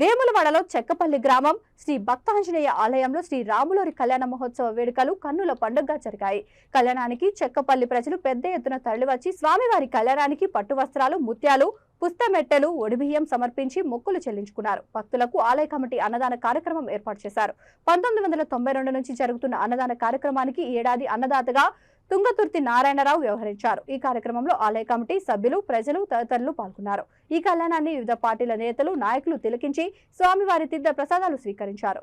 వేములవాడలో చెక్కపల్లి గ్రామం శ్రీ భక్తాంజనేయ ఆలయంలో శ్రీ రాములవారి కళ్యాణ మహోత్సవ వేడుకలు కన్నుల పండుగగా జరిగాయి. కళ్యాణానికి చెక్కపల్లి ప్రజలు పెద్ద ఎత్తున తరలివచ్చి స్వామివారి కళ్యాణానికి పట్టు వస్త్రాలు, ముత్యాలు, పుస్తమెట్టెలు, ఒడిబియ్యం సమర్పించి మొక్కులు చెల్లించుకున్నారు. భక్తులకు ఆలయ కమిటీ అన్నదాన కార్యక్రమం ఏర్పాటు చేశారు. 1992 నుంచి జరుగుతున్న అన్నదాన కార్యక్రమానికి ఈ ఏడాది అన్నదాతగా తుంగతుర్తి నారాయణరావు వ్యవహరించారు. ఈ కార్యక్రమంలో ఆలయ కమిటీ సభ్యులు, ప్రజలు తదితరులు పాల్గొన్నారు. ఈ కళ్యాణాన్ని వివిధ పార్టీల నేతలు, నాయకులు తిలకించి స్వామివారి తీర్థ ప్రసాదాలు స్వీకరించారు.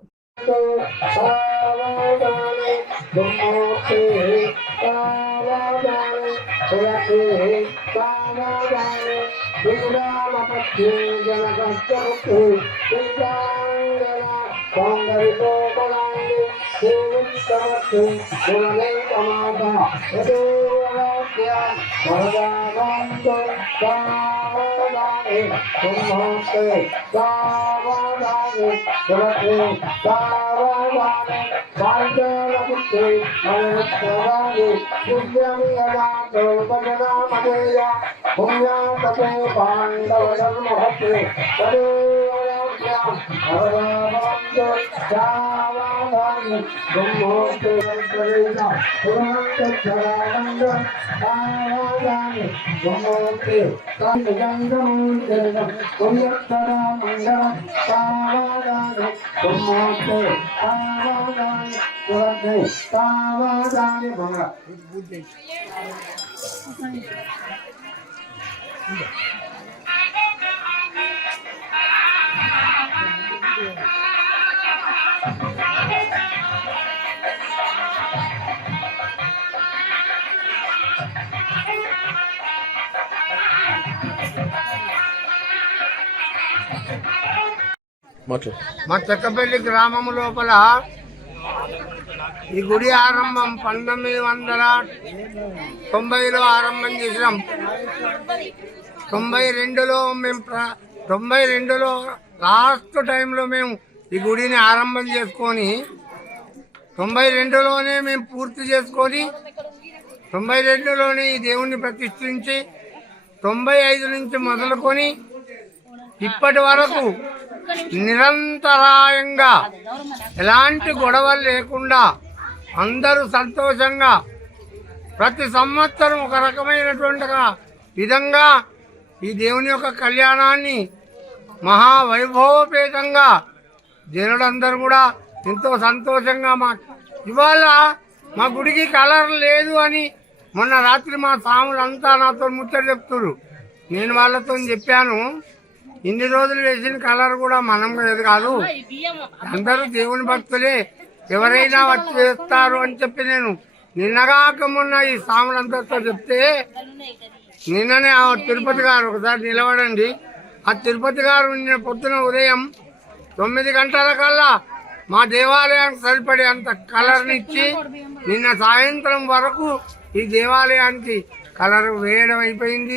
మా చెక్కపల్లి గ్రామం లోపల ఈ గుడి ఆరంభం 1990లో ఆరంభం చేసినాం. 92లో మేము 92లో లాస్ట్ టైంలో మేము ఈ గుడిని ఆరంభం చేసుకొని 92లోనే మేము పూర్తి చేసుకొని 92లోనే ఈ దేవుణ్ణి ప్రతిష్ఠించి 95 నుంచి మొదలుకొని ఇప్పటి వరకు నిరంతరాయంగా ఎలాంటి గొడవలు లేకుండా అందరూ సంతోషంగా ప్రతి సంవత్సరం ఒక రకమైనటువంటి విధంగా ఈ దేవుని యొక్క కళ్యాణాన్ని మహావైభవపేతంగా జనులందరూ కూడా ఎంతో సంతోషంగా ఇవాళ మా గుడికి కలర్ లేదు అని మొన్న రాత్రి మా స్వాములంతా నాతో ముచ్చట చెప్తున్నారు. నేను వాళ్ళతో చెప్పాను, ఇన్ని రోజులు వేసిన కలర్ కూడా మనం కాదు, అందరూ దేవుని భక్తులే, ఎవరైనా వచ్చి వేస్తారు అని చెప్పి నేను నిన్నగాక మొన్న ఈ స్వాములందరితో చెప్తే నిన్ననే ఆ తిరుపతి గారు ఒకసారి నిలబడండి, ఆ తిరుపతి గారు నిన్న పొద్దున ఉదయం 9 గంటల కల్లా మా దేవాలయానికి సరిపడే అంత కలర్నిచ్చి నిన్న సాయంత్రం వరకు ఈ దేవాలయానికి కలర్ వేయడం అయిపోయింది.